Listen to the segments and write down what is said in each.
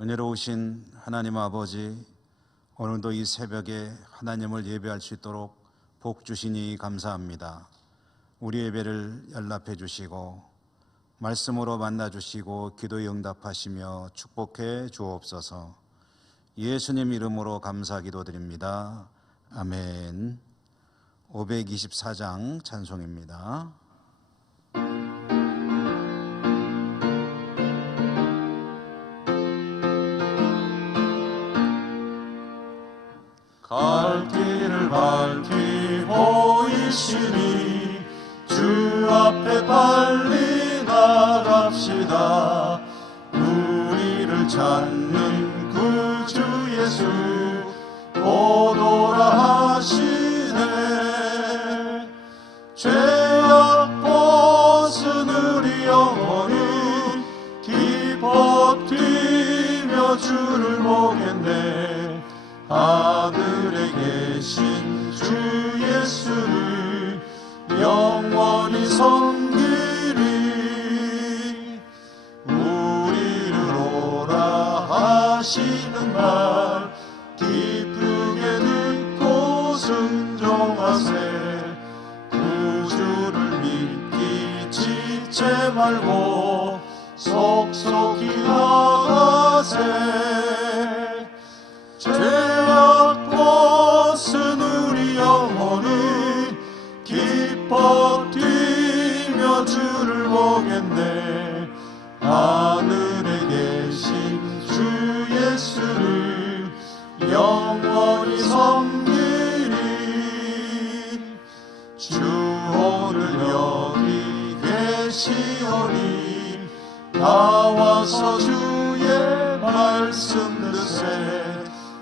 은혜로우신 하나님 아버지, 오늘도 이 새벽에 하나님을 예배할 수 있도록 복 주시니 감사합니다. 우리 예배를 연락해 주시고 말씀으로 만나 주시고 기도에 응답하시며 축복해 주옵소서. 예수님 이름으로 감사 기도드립니다. 아멘. 524장 찬송입니다. 갈 길을 밝히 보이시니 주 앞에 빨리 나갑시다. 우리를 찾는 구주 예수 오도라 하시네. 죄악 벗은 우리 영혼이 기뻐 뛰며 주를 보겠네. 하늘에 계신 주 예수를 영원히 섬기리. 우리를 오라 하시는 말 기쁘게 듣고 순종하세. 구주를 믿기 지체 말고 속속히 나가세. 죄악 벗은 우리 영혼이 기뻐 뛰며 주를 보겠네. 하늘에 계신 주 예수를 영원히 섬기리. 주 오늘 여기 계시오니 나와서 주의 말씀 듣세.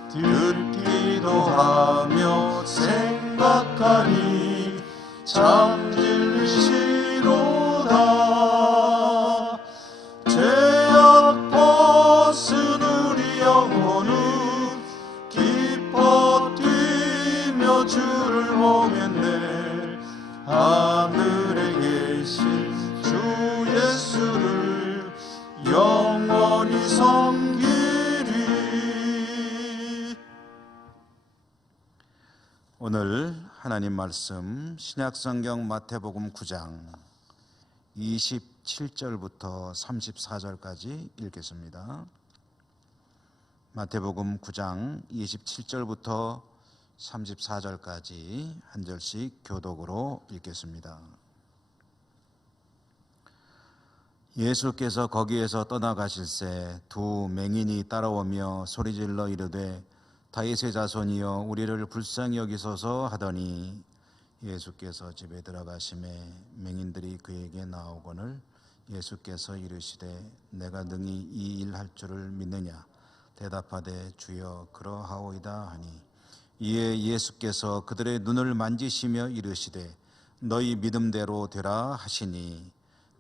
듣기도 하며 생각하니 참 진리시로다. 죄악 벗은 우리 영혼은 기뻐 뛰며 주를 보겠네. 하늘에 계신 주 예수를 영원히 섬기리. 오늘 하나님 말씀 신약성경 마태복음 9장 27절부터 34절까지 읽겠습니다. 마태복음 9장 27절부터 34절까지 한 절씩 교독으로 읽겠습니다. 예수께서 거기에서 떠나가실새 두 맹인이 따라오며 소리질러 이르되 다윗의 자손이여 우리를 불쌍히 여기소서 하더니 예수께서 집에 들어가심에 맹인들이 그에게 나오거늘 예수께서 이르시되 내가 능히 이 일 할 줄을 믿느냐. 대답하되 주여 그러하오이다 하니 이에 예수께서 그들의 눈을 만지시며 이르시되 너희 믿음대로 되라 하시니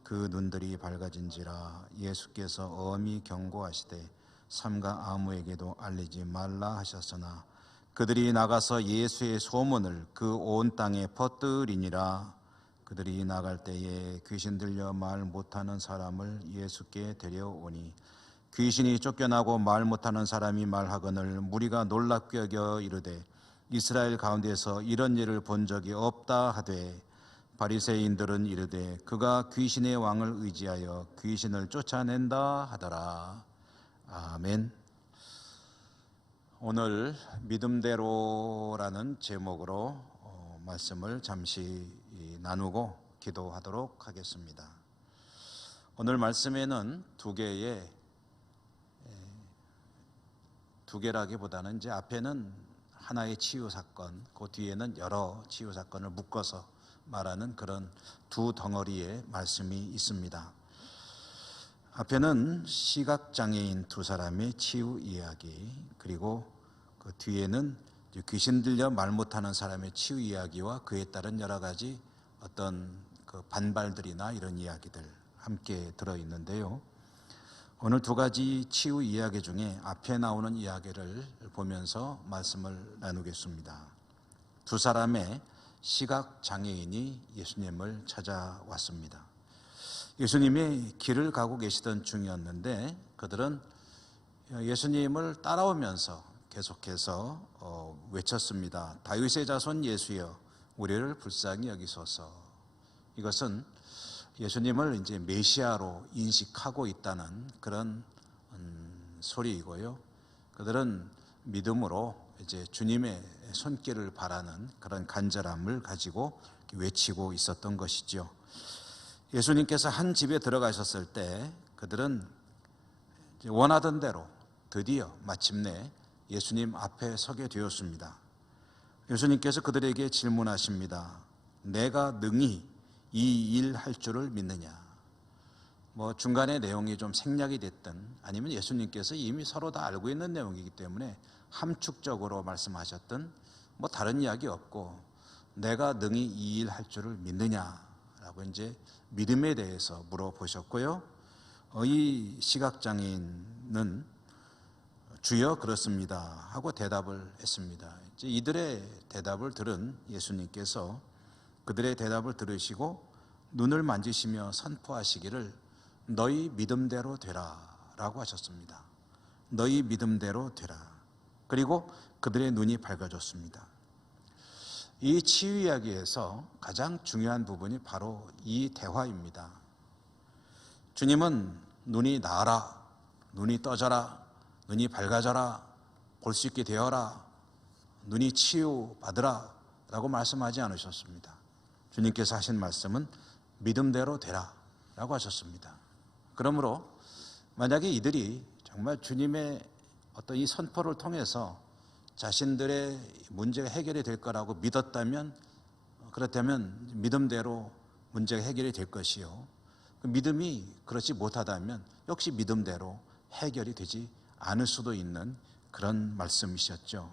그 눈들이 밝아진지라. 예수께서 엄히 경고하시되 삼가 아무에게도 알리지 말라 하셨으나 그들이 나가서 예수의 소문을 그 온 땅에 퍼뜨리니라. 그들이 나갈 때에 귀신 들려 말 못하는 사람을 예수께 데려오니 귀신이 쫓겨나고 말 못하는 사람이 말하거늘 무리가 놀랍게 여겨 이르되 이스라엘 가운데서 이런 일을 본 적이 없다 하되 바리새인들은 이르되 그가 귀신의 왕을 의지하여 귀신을 쫓아낸다 하더라. 아멘. 오늘 믿음대로라는 제목으로 말씀을 잠시 나누고 기도하도록 하겠습니다. 오늘 말씀에는 두 개라기보다는 이제 앞에는 하나의 치유 사건, 그 뒤에는 여러 치유 사건을 묶어서 말하는 그런 두 덩어리의 말씀이 있습니다. 앞에는 시각장애인 두 사람의 치유 이야기, 그리고 그 뒤에는 귀신 들려 말 못하는 사람의 치유 이야기와 그에 따른 여러 가지 어떤 그 반발들이나 이런 이야기들 함께 들어있는데요. 오늘 두 가지 치유 이야기 중에 앞에 나오는 이야기를 보면서 말씀을 나누겠습니다. 두 사람의 시각장애인이 예수님을 찾아왔습니다. 예수님이 길을 가고 계시던 중이었는데 그들은 예수님을 따라오면서 계속해서 외쳤습니다. 다윗의 자손 예수여 우리를 불쌍히 여기소서. 이것은 예수님을 이제 메시아로 인식하고 있다는 그런 소리이고요. 그들은 믿음으로 이제 주님의 손길을 바라는 그런 간절함을 가지고 외치고 있었던 것이죠. 예수님께서 한 집에 들어가셨을 때 그들은 원하던 대로 드디어 마침내 예수님 앞에 서게 되었습니다. 예수님께서 그들에게 질문하십니다. 내가 능히 이 일 할 줄을 믿느냐? 중간에 내용이 좀 생략이 됐든 아니면 예수님께서 이미 서로 다 알고 있는 내용이기 때문에 함축적으로 말씀하셨든 다른 이야기 없고 내가 능히 이 일 할 줄을 믿느냐라고 이제 믿음에 대해서 물어보셨고요. 이 시각장애인은 주여 그렇습니다 하고 대답을 했습니다. 이제 이들의 대답을 들은 예수님께서 그들의 대답을 들으시고 눈을 만지시며 선포하시기를 너희 믿음대로 되라 라고 하셨습니다. 너희 믿음대로 되라. 그리고 그들의 눈이 밝아졌습니다. 이 치유 이야기에서 가장 중요한 부분이 바로 이 대화입니다. 주님은 눈이 나아라, 눈이 떠져라, 눈이 밝아져라, 볼 수 있게 되어라, 눈이 치유받으라 라고 말씀하지 않으셨습니다. 주님께서 하신 말씀은 믿음대로 되라 라고 하셨습니다. 그러므로 만약에 이들이 정말 주님의 어떤 이 선포를 통해서 자신들의 문제가 해결이 될 거라고 믿었다면, 그렇다면 믿음대로 문제가 해결이 될 것이요, 믿음이 그렇지 못하다면 역시 믿음대로 해결이 되지 않을 수도 있는 그런 말씀이셨죠.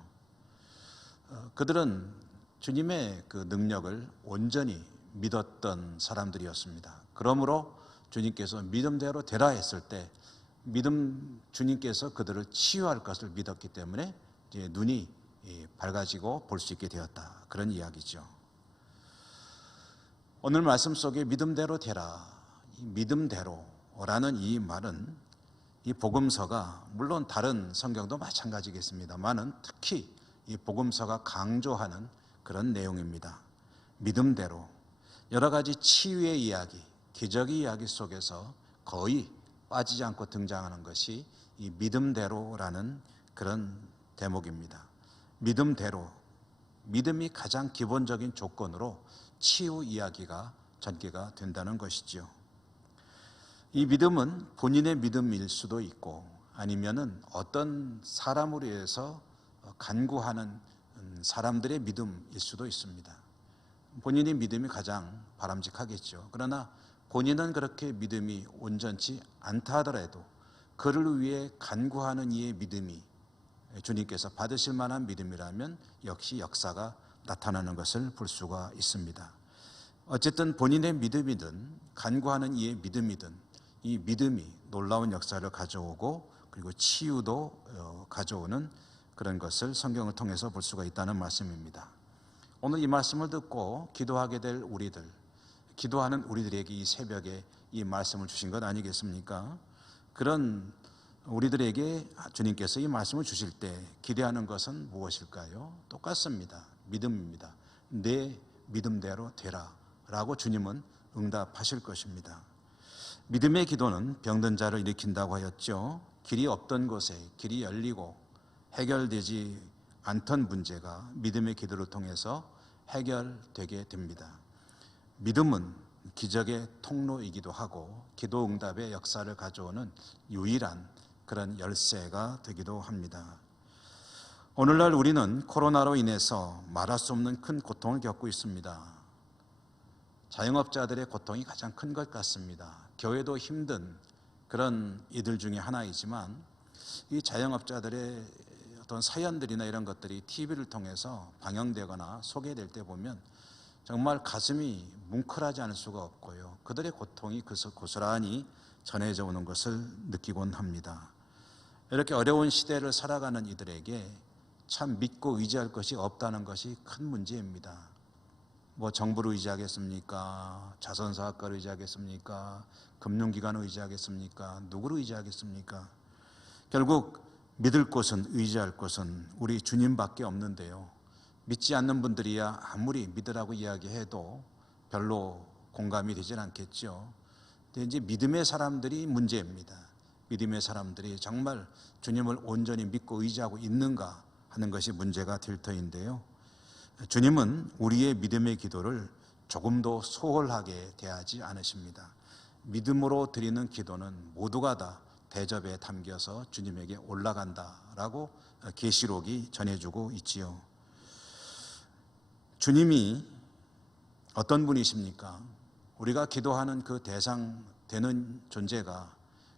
그들은 주님의 그 능력을 온전히 믿었던 사람들이었습니다. 그러므로 주님께서 믿음대로 되라 했을 때 주님께서 그들을 치유할 것을 믿었기 때문에 이제 눈이 밝아지고 볼 수 있게 되었다, 그런 이야기죠. 오늘 말씀 속에 믿음대로 되라, 믿음대로라는 이 말은 이 복음서가 물론 다른 성경도 마찬가지겠습니다만은 특히 이 복음서가 강조하는 그런 내용입니다. 믿음대로 여러 가지 치유의 이야기, 기적의 이야기 속에서 거의 빠지지 않고 등장하는 것이 이 믿음대로라는 그런 대목입니다. 믿음대로, 믿음이 가장 기본적인 조건으로 치유 이야기가 전개가 된다는 것이죠. 이 믿음은 본인의 믿음일 수도 있고 아니면은 어떤 사람으로 인해서 간구하는 사람들의 믿음일 수도 있습니다. 본인의 믿음이 가장 바람직하겠죠. 그러나 본인은 그렇게 믿음이 온전치 않다 하더라도 그를 위해 간구하는 이의 믿음이 주님께서 받으실 만한 믿음이라면 역시 역사가 나타나는 것을 볼 수가 있습니다. 어쨌든 본인의 믿음이든 간구하는 이의 믿음이든 이 믿음이 놀라운 역사를 가져오고 그리고 치유도 가져오는 그런 것을 성경을 통해서 볼 수가 있다는 말씀입니다. 오늘 이 말씀을 듣고 기도하게 될 우리들, 기도하는 우리들에게 이 새벽에 이 말씀을 주신 것 아니겠습니까? 그런 우리들에게 주님께서 이 말씀을 주실 때 기대하는 것은 무엇일까요? 똑같습니다. 믿음입니다. 내 믿음대로 되라 라고 주님은 응답하실 것입니다. 믿음의 기도는 병든 자를 일으킨다고 하였죠. 길이 없던 곳에 길이 열리고 해결되지 않던 문제가 믿음의 기도를 통해서 해결되게 됩니다. 믿음은 기적의 통로이기도 하고 기도 응답의 역사를 가져오는 유일한 그런 열쇠가 되기도 합니다. 오늘날 우리는 코로나로 인해서 말할 수 없는 큰 고통을 겪고 있습니다. 자영업자들의 고통이 가장 큰 것 같습니다. 교회도 힘든 그런 이들 중에 하나이지만 이 자영업자들의 어떤 사연들이나 이런 것들이 TV를 통해서 방영되거나 소개될 때 보면 정말 가슴이 뭉클하지 않을 수가 없고요. 그들의 고통이 고스란히 전해져 오는 것을 느끼곤 합니다. 이렇게 어려운 시대를 살아가는 이들에게 참 믿고 의지할 것이 없다는 것이 큰 문제입니다. 정부를 의지하겠습니까? 자선사업가를 의지하겠습니까? 금융기관을 의지하겠습니까? 누구를 의지하겠습니까? 결국 믿을 곳은, 의지할 곳은 우리 주님밖에 없는데요. 믿지 않는 분들이야 아무리 믿으라고 이야기해도 별로 공감이 되질 않겠죠. 근데 이제 믿음의 사람들이 문제입니다. 믿음의 사람들이 정말 주님을 온전히 믿고 의지하고 있는가 하는 것이 문제가 될 터인데요. 주님은 우리의 믿음의 기도를 조금도 소홀하게 대하지 않으십니다. 믿음으로 드리는 기도는 모두가 다 대접에 담겨서 주님에게 올라간다라고 계시록이 전해주고 있지요. 주님이 어떤 분이십니까? 우리가 기도하는 그 대상 되는 존재가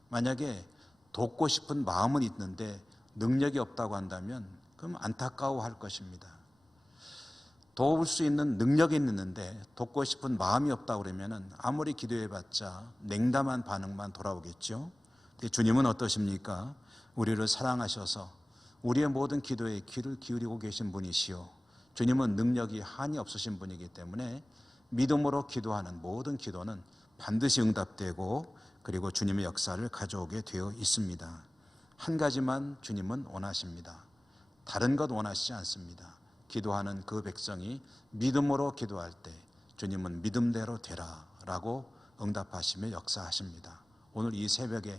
만약에 돕고 싶은 마음은 있는데 능력이 없다고 한다면 그럼 안타까워할 것입니다. 도울 수 있는 능력이 있는데 돕고 싶은 마음이 없다 그러면 아무리 기도해봤자 냉담한 반응만 돌아오겠죠. 근데 주님은 어떠십니까? 우리를 사랑하셔서 우리의 모든 기도에 귀를 기울이고 계신 분이시요, 주님은 능력이 한이 없으신 분이기 때문에 믿음으로 기도하는 모든 기도는 반드시 응답되고 그리고 주님의 역사를 가져오게 되어 있습니다. 한 가지만 주님은 원하십니다. 다른 것 원하시지 않습니다. 기도하는 그 백성이 믿음으로 기도할 때 주님은 믿음대로 되라 라고 응답하시며 역사하십니다. 오늘 이 새벽에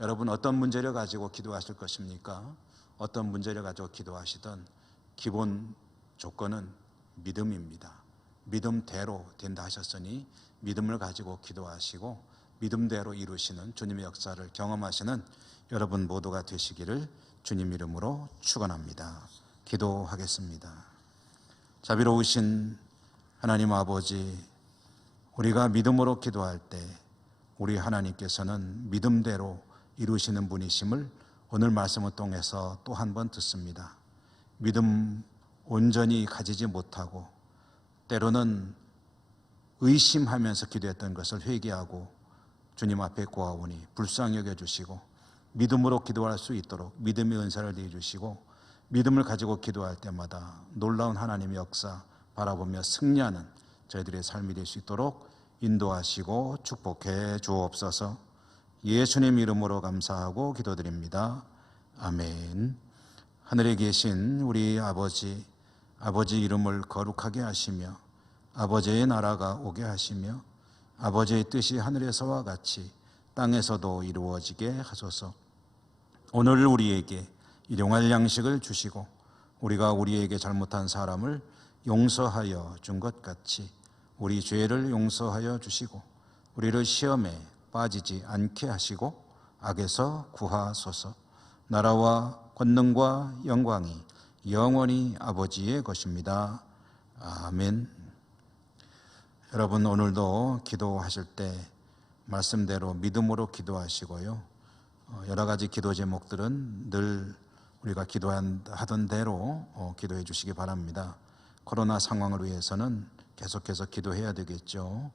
여러분 어떤 문제를 가지고 기도하실 것입니까? 어떤 문제를 가지고 기도하시든 기본 조건은 믿음입니다. 믿음대로 된다 하셨으니 믿음을 가지고 기도하시고 믿음대로 이루시는 주님의 역사를 경험하시는 여러분 모두가 되시기를 주님 이름으로 축원합니다. 기도하겠습니다. 자비로우신 하나님 아버지, 우리가 믿음으로 기도할 때 우리 하나님께서는 믿음대로 이루시는 분이심을 오늘 말씀을 통해서 또 한 번 듣습니다. 믿음 온전히 가지지 못하고 때로는 의심하면서 기도했던 것을 회개하고 주님 앞에 고하오니 불쌍히 여겨주시고 믿음으로 기도할 수 있도록 믿음의 은사를 내주시고 믿음을 가지고 기도할 때마다 놀라운 하나님의 역사 바라보며 승리하는 저희들의 삶이 될 수 있도록 인도하시고 축복해 주옵소서. 예수님 이름으로 감사하고 기도드립니다. 아멘. 하늘에 계신 우리 아버지, 아버지 이름을 거룩하게 하시며 아버지의 나라가 오게 하시며 아버지의 뜻이 하늘에서와 같이 땅에서도 이루어지게 하소서. 오늘 우리에게 일용할 양식을 주시고 우리가 우리에게 잘못한 사람을 용서하여 준 것 같이 우리 죄를 용서하여 주시고 우리를 시험에 빠지지 않게 하시고 악에서 구하소서. 나라와 권능과 영광이 영원히 아버지의 것입니다. 아멘. 여러분 오늘도 기도하실 때 말씀대로 믿음으로 기도하시고요. 여러 가지 기도 제목들은 늘 우리가 기도하던 대로 기도해 주시기 바랍니다. 코로나 상황을 위해서는 계속해서 기도해야 되겠죠.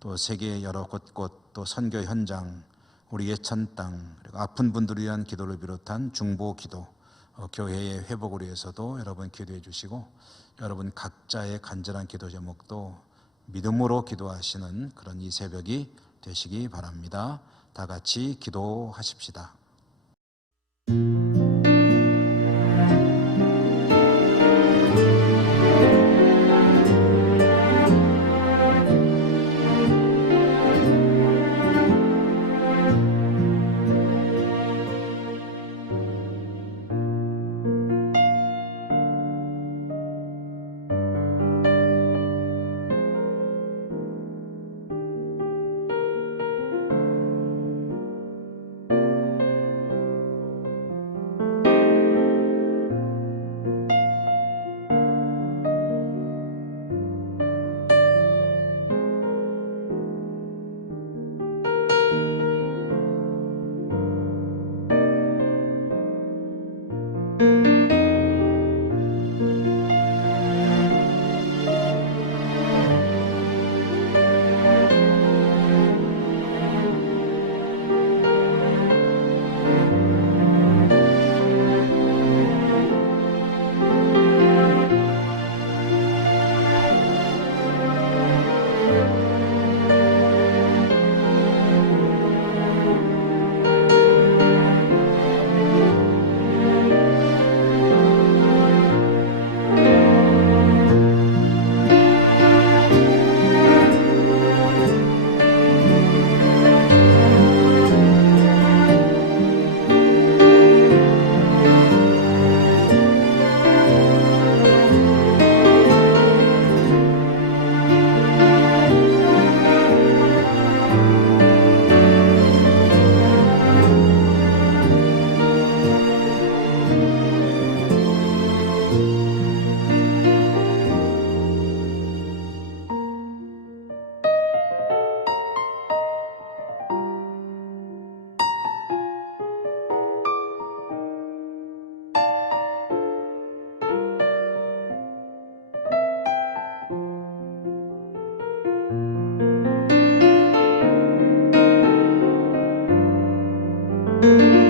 또 세계 여러 곳곳 또 선교 현장, 우리 예천 땅, 그리고 아픈 분들을 위한 기도를 비롯한 중보 기도, 교회의 회복을 위해서도 여러분 기도해 주시고 여러분 각자의 간절한 기도 제목도 믿음으로 기도하시는 그런 이 새벽이 되시기 바랍니다. 다 같이 기도하십시다. 주옵소서.